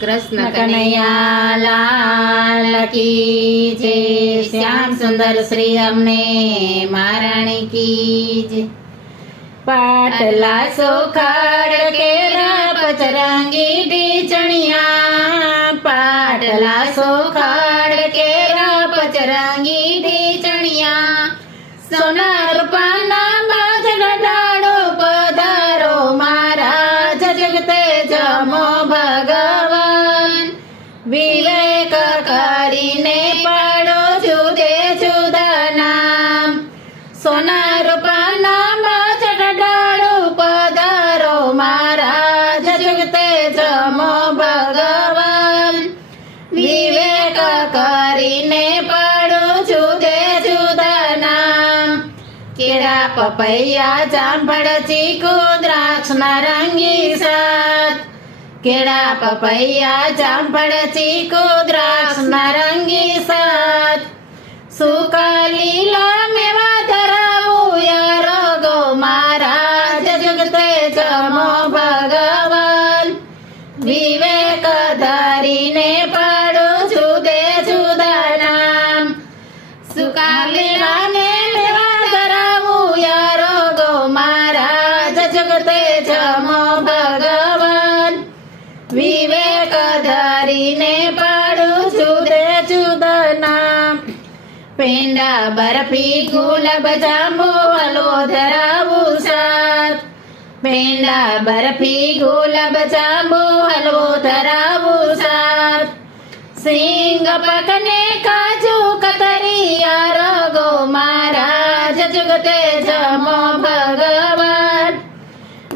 कृष्ण कन्हैया लाल की जय। श्याम सुंदर श्री अमने महाराणी की जय। पाटला सोखाड़ केरा पचरंगी ढीचणिया, पाटला सोखाड़ केरा पचरंगी ढीचणिया, सोनार पाना बाजन डाड़ो पधारो महाराज जगते जमो भगवान। विवेक કરીને પાડો જુદે જુદા નામ, સોનાર પાના બાજન डाड़ो पधारो महाराज जगते जमो भगवान। विवेक કરીને પાડો જુદે જુદા નામ, કેળા પપૈયા જાંબળ ચીકુ દ્રાક્ષ નારંગી સાત, કેળા પપૈયા જાંબળ ચીકુ દ્રાક્ષ નારંગી સાત, સૂકા લીલા મેવા ધરાવું યારો ગો महाराज જગતે જમો ભગવાન। વિવેક ધરીને પાડો જુદે જુદા નામ, સૂકા લીલા ને મેવા ધરાવું યારો ગો महाराज જગતે જમો ભગવાન। વિવેક ધરીને પાડો જુદે જુદા નામ, પેંડા બરફી ગુલાબ જાંબુ હલવો ધરાવું સાત, પેંડા બરફી ગુલાબ જાંબુ હલવો ધરાવું સાત, સિંગ પકને કાજુ કતરી યારો ગો महाराज જગતે જમો ભગવાન।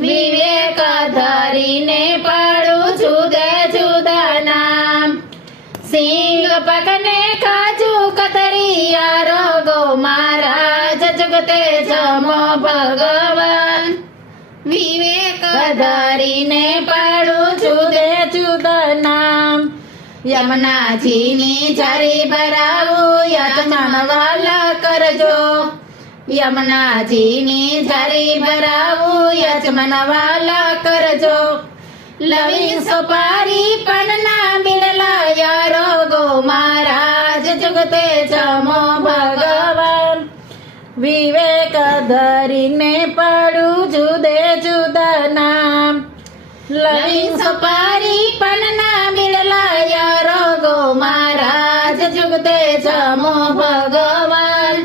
વિવેક ધરીને પાડો જુદે જુદા નામ, સિંગ પકને કાજુ કતરી યારો ગો महाराज જગતે જમો ભગવાન। વિવેક ધરીને પાડો જુદે જુદા નામ, યમુનાજીની ઝારી ભરાવું યજમાન વાલા કરજો, યમુનાજીની ઝારી ભરાવું યજમાન વાલા કરજો, લવિંગ સોપારી પનના બિરલા યારો ગો महाराज જગતે જમો ભગવાન। વિવેક ધરીને પાડું જુદે જુદા નામ, લવિંગ સોપારી પનના બિરલા યારો ગો महाराज જગતે જમો ભગવાન।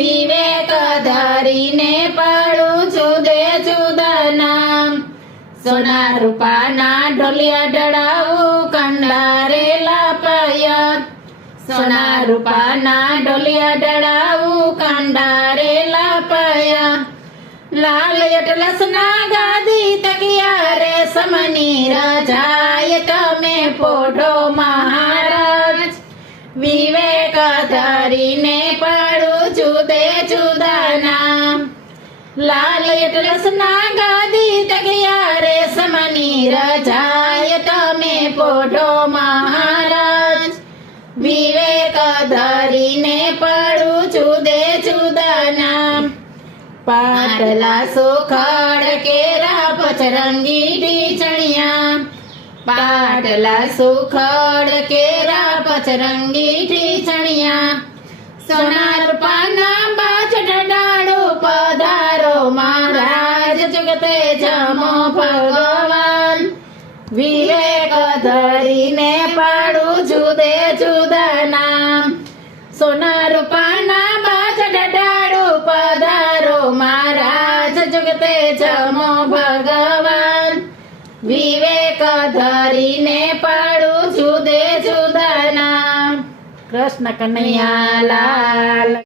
વિવેક ધરીને પાડું જુદે જુદા નામ, સોના રૂપાના ઢોલિયા ડળાવું કંડારેલા પાયા, સોના રૂપાના ઢોલિયા ડળાવું કંડારેલા પાયા, લાલ અટલસના ગાદી તકિયા રેશમની રજાય તમે પોઢો महाराज। વિવેક ધરીને પાડું જુદે જુદા નામ, લાલ અટલસના ગાદી તકિયા રેશમની રજાય તમે પોઢો महाराज। વિવેક ધરીને પાડું જુદે જુદા નામ, પાટલા સોખાડ કેરા પચરંગી ઢીચણિયા, પાટલા સોખાડ કેરા પચરંગી ઢીચણિયા, સોનાર પાના બાજન डाड़ो पधारो महाराज जगते जमो भगवान। विवेक धरीने पाडू जुदे जुदा नाम, सोनार पाना बाजन डाड़ो पधारो महाराज जगते जमो भगवान। विवेक धरीने पाडू जुदे जुदा नाम। कृष्ण कन्हैया लाल।